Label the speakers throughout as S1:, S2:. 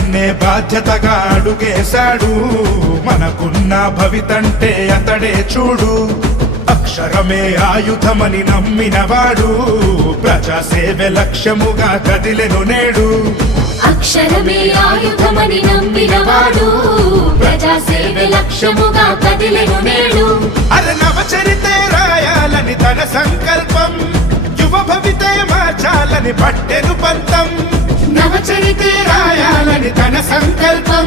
S1: నన్నే బాధ్యతగా అడుగేశాడు. మనకున్న భవితంటే అతడే చూడు. అక్షరమే ఆయుధమని నమ్మినవాడు. ప్రజాసేవే లక్ష్యముగా కదిలెను నేడు.
S2: అక్షరమే ఆయుధమని నమ్మినవాడు. ప్రజాసేవ లక్ష్యముగా కదిలెను నేడు.
S1: అరే నవచరితే రాయాలని తన సంకల్పం. యువ భవితే మార్చాలని పట్టెను పంతం.
S2: చరితే
S1: రాయాలని తన సంకల్పం.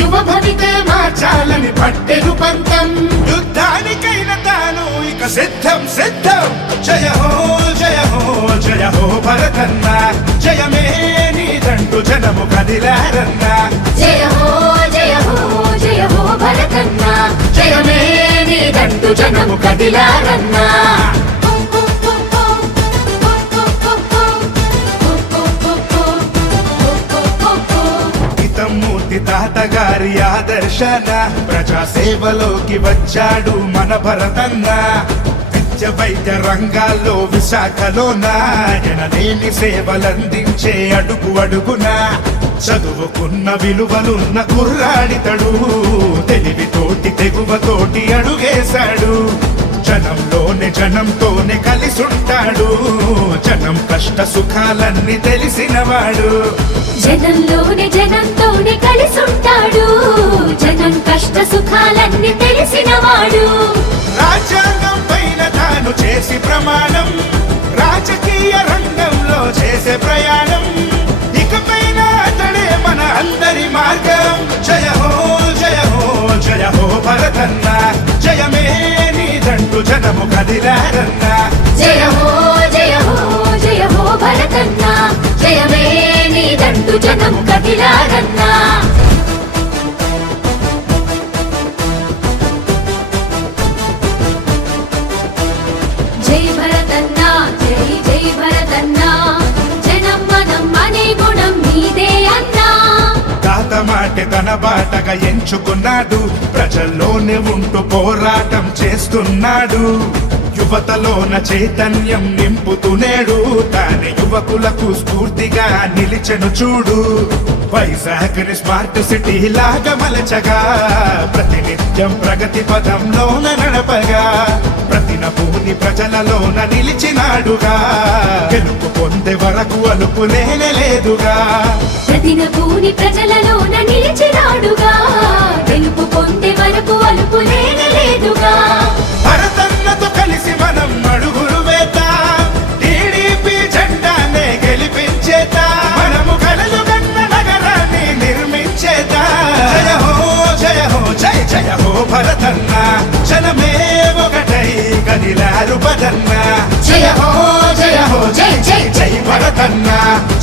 S2: యువ భవితే
S1: మార్చాలని పట్టెను పంతం. యుద్ధానికైన తాను ఇక సిద్ధం సిద్ధం. జయ హో జయ హో జయ హో భరతన్న. జయమే నీదంటూ జనము కదిలారన్న.
S2: జయ హో జయ హో జయ హో భరతన్న. జయమే నీదంటూ జనము కదిలారన్నా.
S1: తాతగారి ఆదర్శన ప్రజాసేవలోకి వచ్చాడు మన భరతన్న. విద్య వైద్య రంగాల్లో విశాఖలోన జనలేని సేవలందించే అడుగు అడుగున. చదువుకున్న విలువలున్న కుర్రాడితడు తెలివితోటి తెగువతోటి అడుగేశాడు. జనంలోనే జనంతోనే కలిసుంటాడు. జనం కష్ట సుఖాలన్నీ తెలిసినవాడు.
S2: జనంలోనే జనంతోనే కలిసుంటాడు. జనం కష్ట సుఖాలన్నీ తెలిసినవాడు
S1: రాజ్యాంగం పైన తాను చేసి ప్రమాణం రాజకీయ రంగంలో చేసే ప్రయాణం. ఇకపైన అతడే మన అందరి మార్గం. జయ హో జయ హో జయ హో భరతన్న. జయమే నీదంటూ జనము కదిలారన్నా.
S2: జయ హో జయ హో జయ హో భరతన్న. జయమే నీదంటూ జనం కదిలారన్నా. జై భరతన్నా జై జై భరతన్నా. జనం మనం అనే గుణం నీదే అన్నా.
S1: తాత మాట తన బాటగా ఎంచుకున్నాడు. ప్రజల్లోనే ఉంటూ పోరాటం చేస్తున్నాడు. యువతలోన చైతన్యం నింపుతునేడు. తాను యువకులకు స్ఫూర్తిగా నిలిచెను చూడు. వైజాగ్ని స్మార్ట్ సిటీ లాగా మలచగా. ప్రతినిత్యం ప్రగతి పదంలోన నడపగా. ప్రతిన భూమి ప్రజలలోన నిలిచినాడుగా. గెలుపు పొందే వరకు అలుపు లేనే లేదుగా.
S2: ప్రతిన భూని ప్రజలలోన నిలిచినాడుగా.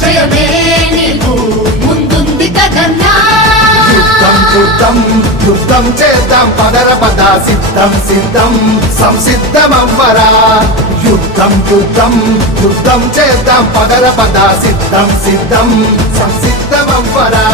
S2: జయమే నీకు ముందుంది కదన్నా
S3: యుద్ధం యుద్ధం యుద్ధం చేద్దాం పదర పద సిద్ధం సిద్ధం సంసిద్ధమవ్వరా? యుద్ధం యుద్ధం యుద్ధం చేద్దాం పదర పద సిద్ధం సిద్ధం సంసిద్ధమవ్వరా?